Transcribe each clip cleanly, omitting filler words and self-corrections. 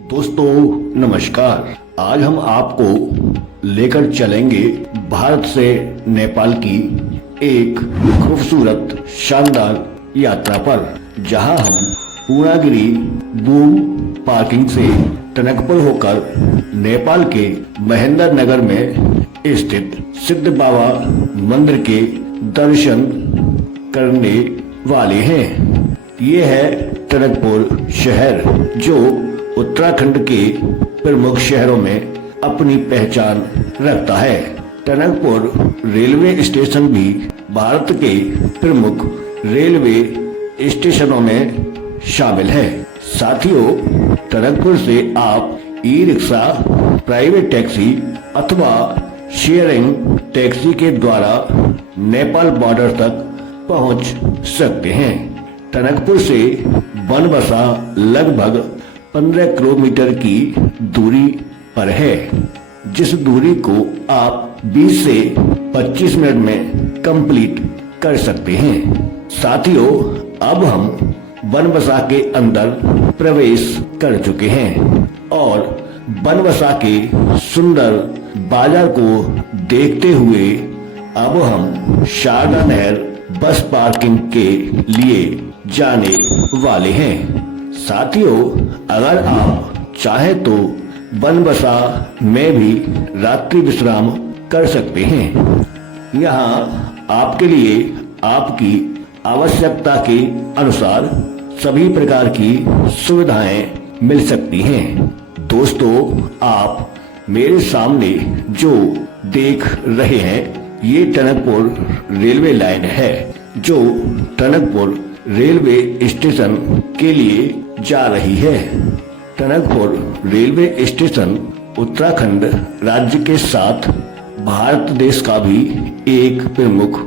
दोस्तों नमस्कार। आज हम आपको लेकर चलेंगे भारत से नेपाल की एक खूबसूरत शानदार यात्रा पर, जहां हम पूर्णागिरि बूम पार्किंग से टनकपुर होकर नेपाल के महेंद्र नगर में स्थित सिद्ध बाबा मंदिर के दर्शन करने वाले हैं। ये है टनकपुर शहर, जो उत्तराखंड के प्रमुख शहरों में अपनी पहचान रखता है। टनकपुर रेलवे स्टेशन भी भारत के प्रमुख रेलवे स्टेशनों में शामिल है। साथियों, टनकपुर से आप ई रिक्शा, प्राइवेट टैक्सी अथवा शेयरिंग टैक्सी के द्वारा नेपाल बॉर्डर तक पहुंच सकते हैं। टनकपुर से बनबसा लगभग 15 किलोमीटर की दूरी पर है, जिस दूरी को आप 20 से 25 मिनट में कंप्लीट कर सकते हैं। साथियों, अब हम बनबसा के अंदर प्रवेश कर चुके हैं और बनबसा के सुंदर बाजार को देखते हुए अब हम शारदा नहर बस पार्किंग के लिए जाने वाले हैं। साथियों, अगर आप चाहें तो बनबसा में भी रात्रि विश्राम कर सकते हैं। यहाँ आपके लिए आपकी आवश्यकता के अनुसार सभी प्रकार की सुविधाएं मिल सकती हैं। दोस्तों, आप मेरे सामने जो देख रहे हैं, ये टनकपुर रेलवे लाइन है, जो टनकपुर रेलवे स्टेशन के लिए जा रही है। टनकपुर रेलवे स्टेशन उत्तराखंड राज्य के साथ भारत देश का भी एक प्रमुख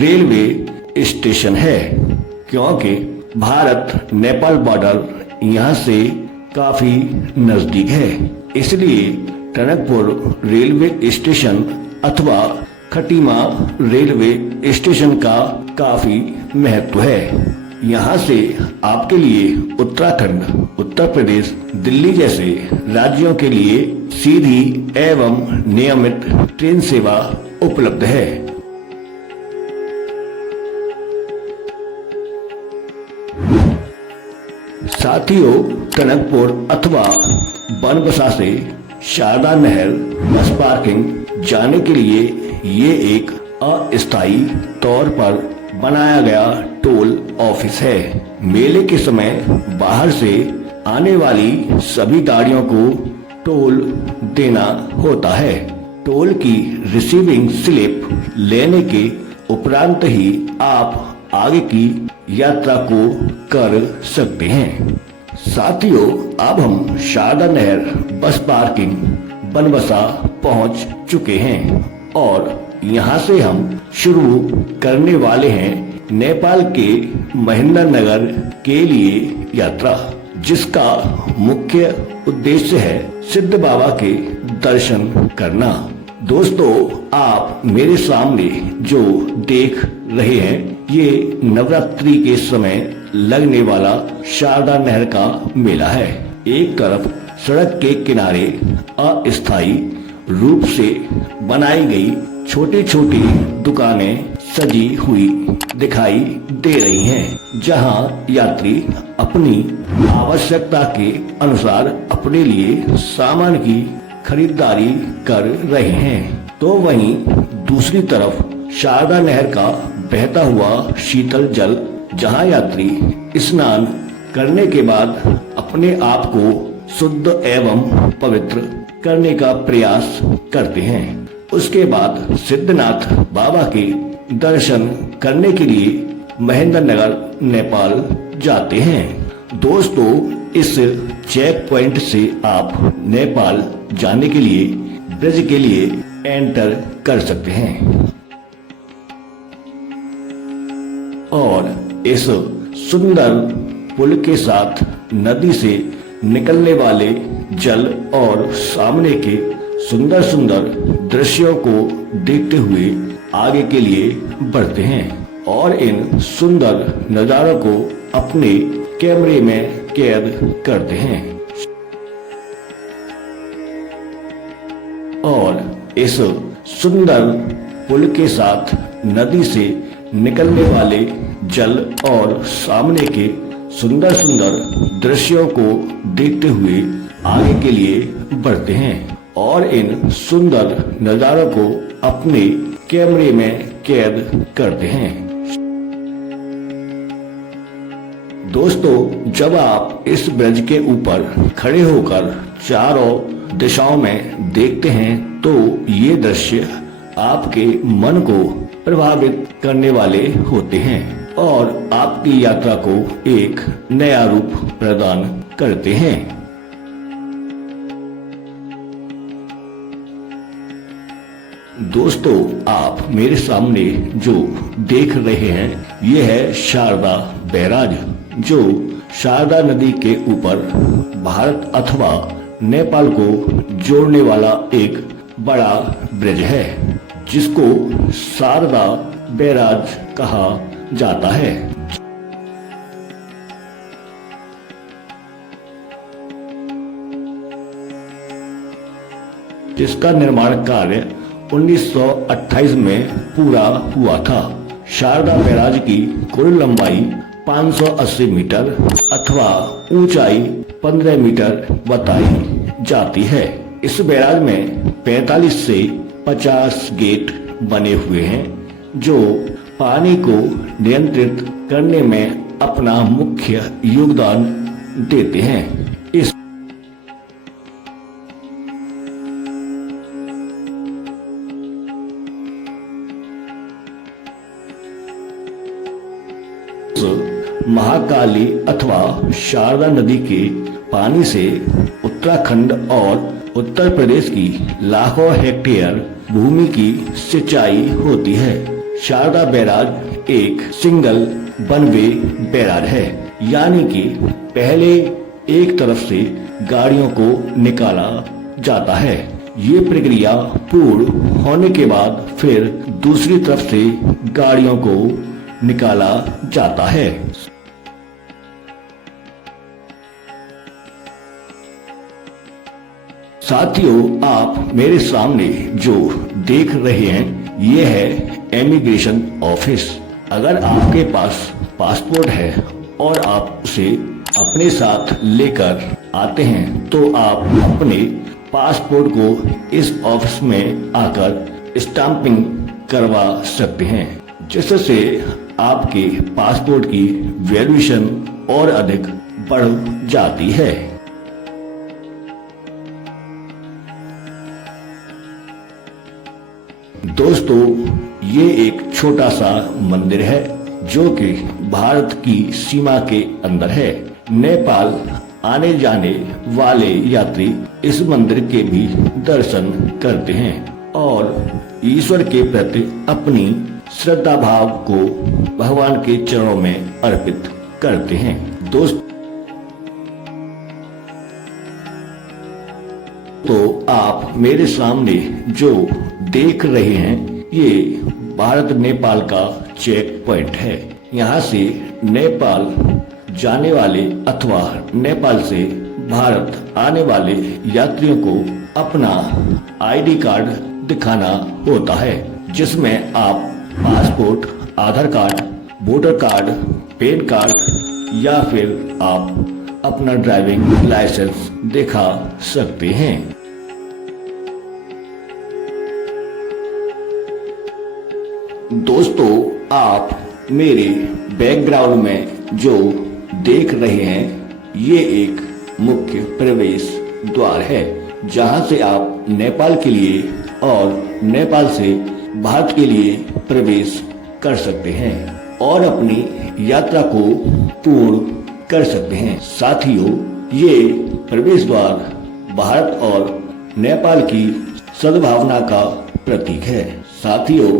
रेलवे स्टेशन है, क्योंकि भारत नेपाल बॉर्डर यहाँ से काफी नजदीक है। इसलिए टनकपुर रेलवे स्टेशन अथवा खटीमा रेलवे स्टेशन का काफी महत्व है। यहाँ से आपके लिए उत्तराखंड, उत्तर प्रदेश, दिल्ली जैसे राज्यों के लिए सीधी एवं नियमित ट्रेन सेवा उपलब्ध है। साथियों, टनकपुर अथवा बनबसा से शारदा नहर बस पार्किंग जाने के लिए ये एक अस्थायी तौर पर बनाया गया टोल ऑफिस है। मेले के समय बाहर से आने वाली सभी गाड़ियों को टोल देना होता है। टोल की रिसीविंग स्लिप लेने के उपरांत ही आप आगे की यात्रा को कर सकते हैं। साथियों, अब हम शारदा नहर बस पार्किंग बनबसा पहुंच चुके हैं और यहाँ से हम शुरू करने वाले हैं नेपाल के महेंद्र नगर के लिए यात्रा, जिसका मुख्य उद्देश्य है सिद्ध बाबा के दर्शन करना। दोस्तों, आप मेरे सामने जो देख रहे हैं, ये नवरात्रि के समय लगने वाला शारदा नहर का मेला है। एक तरफ सड़क के किनारे अस्थायी रूप से बनाई गई छोटी छोटी दुकानें सजी हुई दिखाई दे रही हैं, जहां यात्री अपनी आवश्यकता के अनुसार अपने लिए सामान की खरीदारी कर रहे हैं। तो वहीं दूसरी तरफ शारदा नहर का बहता हुआ शीतल जल, जहां यात्री स्नान करने के बाद अपने आप को शुद्ध एवं पवित्र करने का प्रयास करते हैं। उसके बाद सिद्धनाथ बाबा के दर्शन करने के लिए महेंद्र नगर नेपाल जाते हैं। दोस्तों, इस चेक पॉइंट से आप नेपाल जाने के लिए ब्रिज के लिए एंटर कर सकते हैं और इस सुंदर पुल के साथ नदी से निकलने वाले जल और सामने के सुंदर सुंदर दृश्यों को देखते हुए आगे के लिए बढ़ते हैं और इन सुंदर नजारों को अपने कैमरे में कैद करते हैं। और इस सुंदर पुल के साथ नदी से निकलने वाले जल और सामने के सुंदर सुंदर दृश्यों को देखते हुए आगे के लिए बढ़ते हैं और इन सुंदर नजारों को अपने कैमरे में कैद करते हैं। दोस्तों, जब आप इस ब्रिज के ऊपर खड़े होकर चारों दिशाओं में देखते हैं तो ये दृश्य आपके मन को प्रभावित करने वाले होते हैं और आपकी यात्रा को एक नया रूप प्रदान करते हैं। दोस्तों, आप मेरे सामने जो देख रहे हैं ये है शारदा बैराज, जो शारदा नदी के ऊपर भारत अथवा नेपाल को जोड़ने वाला एक बड़ा ब्रिज है, जिसको शारदा बैराज कहा जाता है। जिसका निर्माण कार्य 1928 में पूरा हुआ था। शारदा बैराज की कुल लंबाई 580 मीटर अथवा ऊंचाई 15 मीटर बताई जाती है। इस बैराज में 45 से 50 गेट बने हुए हैं, जो पानी को नियंत्रित करने में अपना मुख्य योगदान देते हैं। इस महाकाली अथवा शारदा नदी के पानी से उत्तराखंड और उत्तर प्रदेश की लाखों हेक्टेयर भूमि की सिंचाई होती है। शारदा बैराज एक सिंगल वन वे बैराज है, यानी कि पहले एक तरफ से गाड़ियों को निकाला जाता है। ये प्रक्रिया पूर्ण होने के बाद फिर दूसरी तरफ से गाड़ियों को निकाला जाता है। साथियों, आप मेरे सामने जो देख रहे हैं ये है इमिग्रेशन ऑफिस। अगर आपके पास पासपोर्ट है और आप उसे अपने साथ लेकर आते हैं तो आप अपने पासपोर्ट को इस ऑफिस में आकर स्टाम्पिंग करवा सकते हैं, जिससे आपके पासपोर्ट की वैल्यूएशन और अधिक बढ़ जाती है। दोस्तों, ये एक छोटा सा मंदिर है जो कि भारत की सीमा के अंदर है। नेपाल आने जाने वाले यात्री इस मंदिर के भी दर्शन करते हैं और ईश्वर के प्रति अपनी श्रद्धा भाव को भगवान के चरणों में अर्पित करते हैं। तो आप मेरे सामने जो देख रहे हैं ये भारत नेपाल का चेक पॉइंट है। यहाँ से नेपाल जाने वाले अथवा नेपाल से भारत आने वाले यात्रियों को अपना आईडी कार्ड दिखाना होता है, जिसमें आप passport, Aadhaar card, voter card, PAN card या फिर आप अपना ड्राइविंग लाइसेंस दिखा सकते हैं। दोस्तों, आप मेरे बैकग्राउंड में जो देख रहे हैं ये एक मुख्य प्रवेश द्वार है, जहां से आप नेपाल के लिए और नेपाल से भारत के लिए प्रवेश कर सकते हैं और अपनी यात्रा को पूर्ण कर सकते हैं। साथियों, ये प्रवेश द्वार भारत और नेपाल की सद्भावना का प्रतीक है। साथियों,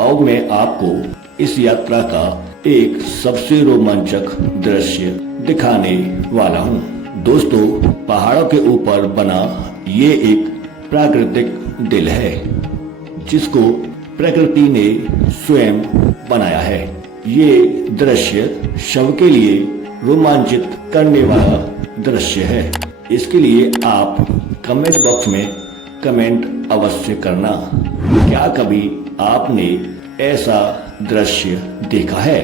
अब मैं आपको इस यात्रा का एक सबसे रोमांचक दृश्य दिखाने वाला हूँ। दोस्तों, पहाड़ों के ऊपर बना ये एक प्राकृतिक दिल है, जिसको प्रकृति ने स्वयं बनाया है। ये दृश्य सबके लिए रोमांचित करने वाला दृश्य है। इसके लिए आप कमेंट बॉक्स में कमेंट अवश्य करना। क्या कभी आपने ऐसा दृश्य देखा है?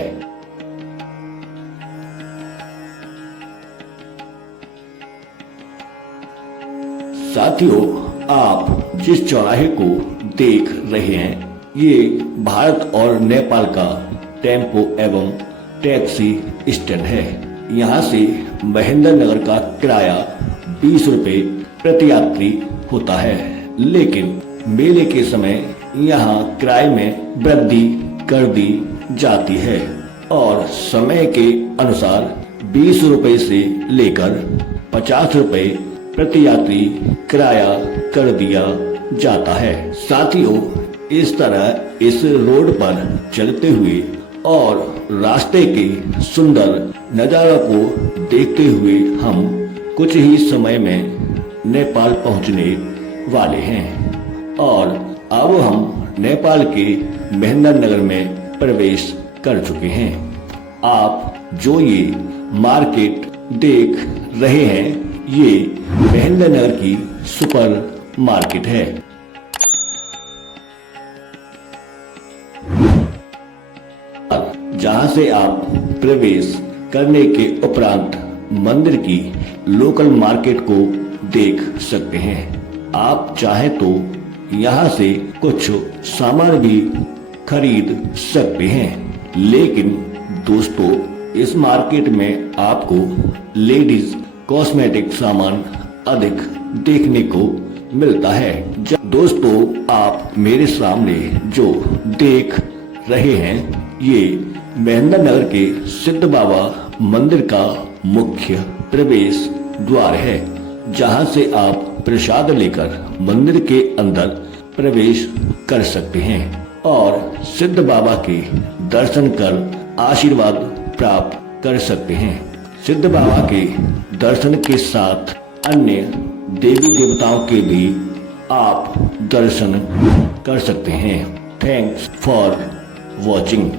साथियों, आप जिस चौराहे को देख रहे हैं, ये भारत और नेपाल का टेम्पो एवं टैक्सी स्टैंड है। यहाँ से महेंद्र नगर का किराया 20 रुपए प्रति यात्री होता है, लेकिन मेले के समय यहाँ किराए में वृद्धि कर दी जाती है और समय के अनुसार 20 रुपए से लेकर 50 रुपए प्रति यात्री किराया कर दिया जाता है। साथियों, इस तरह इस रोड पर चलते हुए और रास्ते के सुंदर नज़ारों को देखते हुए हम कुछ ही समय में नेपाल पहुंचने वाले हैं और अब हम नेपाल के महेंद्र नगर में प्रवेश कर चुके हैं। आप जो ये मार्केट देख रहे हैं, ये महेंद्र नगर की सुपर मार्केट है। जहां से आप प्रवेश करने के उपरांत मंदिर की लोकल मार्केट को देख सकते हैं। आप चाहे तो यहां से कुछ सामान भी खरीद सकते हैं, लेकिन दोस्तों, इस मार्केट में आपको लेडीज कॉस्मेटिक सामान अधिक देखने को मिलता है। दोस्तों, आप मेरे सामने जो देख रहे हैं, ये महेंद्र नगर के सिद्ध बाबा मंदिर का मुख्य प्रवेश द्वार है, जहां से आप प्रसाद लेकर मंदिर के अंदर प्रवेश कर सकते हैं और सिद्ध बाबा के दर्शन कर आशीर्वाद प्राप्त कर सकते हैं। सिद्ध बाबा के दर्शन के साथ अन्य देवी देवताओं के भी आप दर्शन कर सकते हैं। Thanks for watching.